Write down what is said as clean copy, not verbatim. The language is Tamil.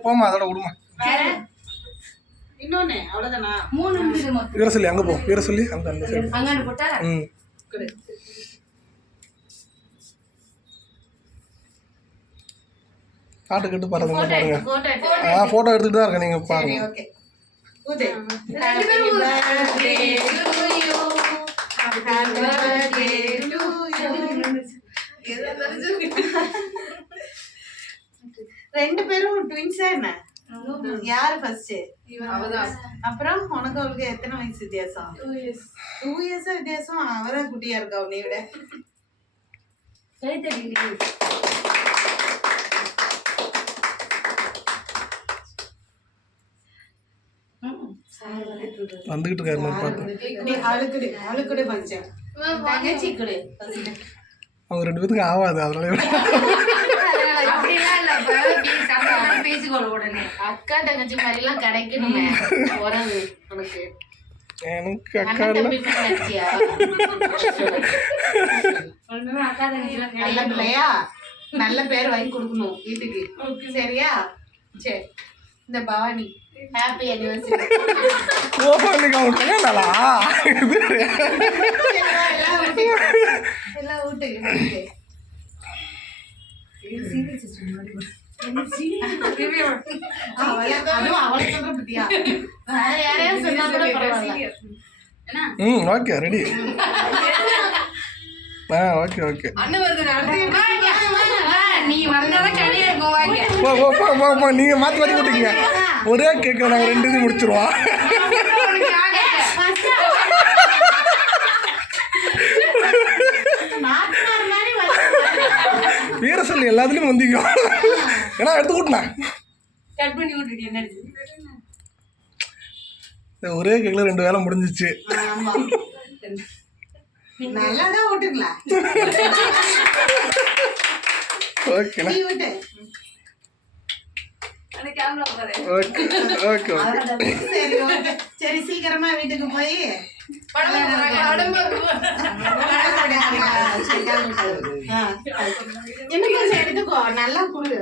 போமா அதோட விடுமா. இன்னொன்னு அவ்வளவுதானா? 3 நிமிஷம் மொத்தம். வீர சொல்லி அங்கே போ. வீர சொல்லி அங்கே அந்த சைடு. அங்க போட்டா ம் பாட்டு கேட்டு பாருங்க பாருங்க. ஃபோட்டோ எடுத்துட்டு தான் இருக்கேன், நீங்கள் பாருங்க. ஓகே ஊது. ரெண்டு பேரும் ரெண்டு பேரும் ட்வின்ஸா என்ன? யாரு ஃபர்ஸ்ட்? அவதான். அப்புறம் உனக்கு அவளுக்கு எத்தனை வயசு வித்தியாசம்? 2 இயர்ஸ் வித்தியாசம். அவரா குட்டியா இருக்கா உன்னை விட? கை தட்டி வந்துகிட்டு இருக்காரு மாதிரி பாட்டு. அவளுக்கு ஃபங்க்ஷன் தங்கச்சி கொடு. அவங்க 2 பேத்துக்கு ஆகாது, அதனால அப்படிலாம் இல்ல. பேசிக்கொள்ள உடனே அக்கா தங்கச்சி மாதிரி எல்லாம் கிடைக்கணுமே உறவு உனக்கு. எனக்கு அக்கா இல்லை. நல்ல பிள்ளையா, நல்ல பேர் வாங்கி கொடுக்கணும் வீட்டுக்கு, சரியா? சரி, இந்த பவானி ஹாப்பி அனிவர்சரி. எல்லாம் வீட்டுக்கு ஓகே ரெடி. ஓகே ஓகே நீங்க மாத்தி மாத்தி போட்டீங்க. ஒரே கேட்க நாங்க 2 இது முடிச்சிருவோம். வீர சொல்லி எல்லாத்துலயும் வந்தீங்க. ஏன்னா எடுத்து கூட்டினா ஒரே கேட்கல 2 வேலை முடிஞ்சிச்சு. நல்லாதான் ஓட்டுங்களா? ஓகே ஓகே சரி, சீக்கிரமா வீட்டுக்கு போய் இன்னும் கொஞ்சம் எடுத்துக்கோ, நல்லா குடு.